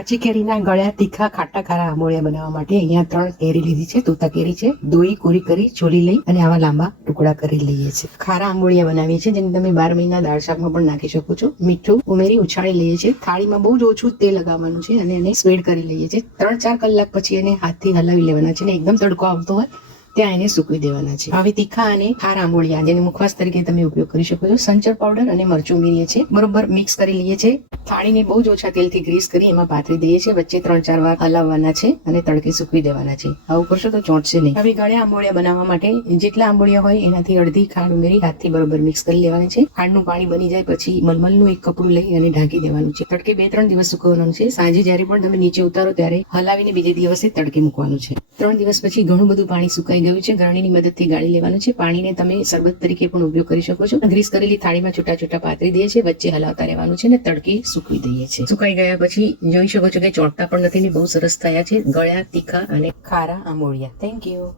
કાચી કેરીના ગળ્યા તીખા ખાટા ખારા આંબોળિયા બનાવવા માટે અહીંયા ત્રણ કેરી લીધી છે. તોતા કેરી છે. દોઈ, કોરી કરી છોલી લઈ અને આવા લાંબા ટુકડા કરી લઈએ છીએ. ખારા આંબોળિયા બનાવીએ છીએ જેને તમે બાર મહિના દાળ શાકમાં પણ નાખી શકો છો. મીઠું ઉમેરી ઉછાળી લઈએ છીએ. થાળીમાં બહુ જ ઓછું તેલ લગાવવાનું છે અને એને સ્વેડ કરી લઈએ છીએ. ત્રણ ચાર કલાક પછી એને હાથથી હલાવી લેવાના છે અને એકદમ તડકો આવતો હોય ત્યાં એને સૂકવી દેવાના છે. હવે તીખા અને ખાર આંબોળિયા જેને મુખવાસ તરીકે તમે ઉપયોગ કરી શકો છો. સંચર પાવડર અને મરચું ઉમેરીએ છીએ. બરોબર મિક્સ કરી લઈએ છીએ. થાળીને બહુ જ ઓછા તેલથી ગ્રીસ કરી એમાં પાથરી દઈએ છીએ. વચ્ચે ત્રણ ચાર વાર હલાવવાના છે અને તડકે સૂકવી દેવાના છે. આવું કરશો તો ચોંટશે નહીં. હવે ગળ્યા આંબોળિયા બનાવવા માટે જેટલા આંબોળિયા હોય એનાથી અડધી ખાંડ ઉમેરી હાથથી બરોબર મિક્સ કરી લેવાની છે. ખાંડનું પાણી બની જાય પછી મલમલનું એક કપડું લઈ અને ઢાંકી દેવાનું છે. તડકે બે ત્રણ દિવસ સૂકવવાનું છે. સાંજે જ્યારે પણ તમે નીચે ઉતારો ત્યારે હલાવીને બીજે દિવસે તડકે મૂકવાનું છે. ત્રણ દિવસ પછી ઘણું બધું પાણી સુકાઈ ગયું છે ગરણીની મદદથી ગાળી લેવાનું છે. પાણીને તમે શરબત તરીકે પણ ઉપયોગ કરી શકો છો. ગ્રીસ કરેલી થાળીમાં છૂટા છૂટા પાથરી દઈએ છીએ વચ્ચે હલાવતા રહેવાનું છે અને તડકે સુકવી દઈએ છીએ. સુકાઈ ગયા પછી જોઈ શકો છો કે ચોંટતા પણ નથી ને બહુ સરસ થયા છે. ગળ્યા, તીખા અને ખારા આંબોળિયા. Thank you